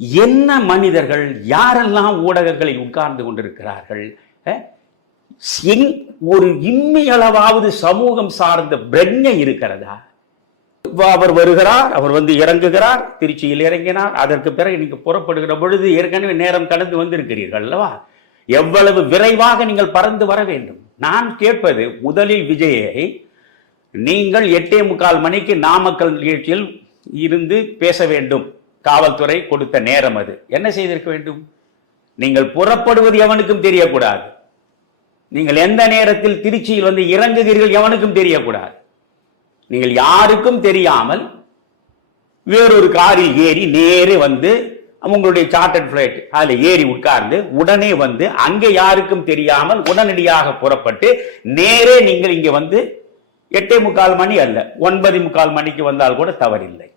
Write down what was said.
என்ன மனிதர்கள் யாரெல்லாம் ஊடகங்களில் உட்கார்ந்து கொண்டிருக்கிறார்கள் ஒரு இம்மி அளவாவது சமூகம் சார்ந்த பிரஜை இருக்கிறதா? அவர் வருகிறார் அவர் வந்து இறங்குகிறார் திருச்சியில் இறங்கினார் அதற்கு பிறகு நீங்க புறப்படுகிற பொழுது ஏற்கனவே நேரம் கடந்து வந்திருக்கிறீர்கள் அல்லவா? எவ்வளவு விரைவாக நீங்கள் பறந்து வர வேண்டும். நான் கேட்பது முதலில் விஜயை நீங்கள் எட்டே முக்கால் மணிக்கு நாமக்கல் நிகழ்ச்சியில் இருந்து பேச வேண்டும். காவல்துறை கொடுத்த நேரம் அது. என்ன செய்திருக்க வேண்டும்? நீங்கள் புறப்படுவது எவனுக்கும் தெரியக்கூடாது. நீங்கள் எந்த நேரத்தில் திருச்சியில் வந்து இறங்குகிறீர்கள் எவனுக்கும் தெரியக்கூடாது. நீங்கள் யாருக்கும் தெரியாமல் வேறொரு காரில் ஏறி நேரே வந்து உங்களுடைய சார்ட்டர்ட் ஃப்ளைட் அதில் ஏறி உட்கார்ந்து உடனே வந்து அங்கே யாருக்கும் தெரியாமல் உடனடியாக புறப்பட்டு நேரே நீங்கள் இங்கே வந்து எட்டே முக்கால் மணி அல்ல ஒன்பது முக்கால் மணிக்கு வந்தால் கூட தவறில்லை.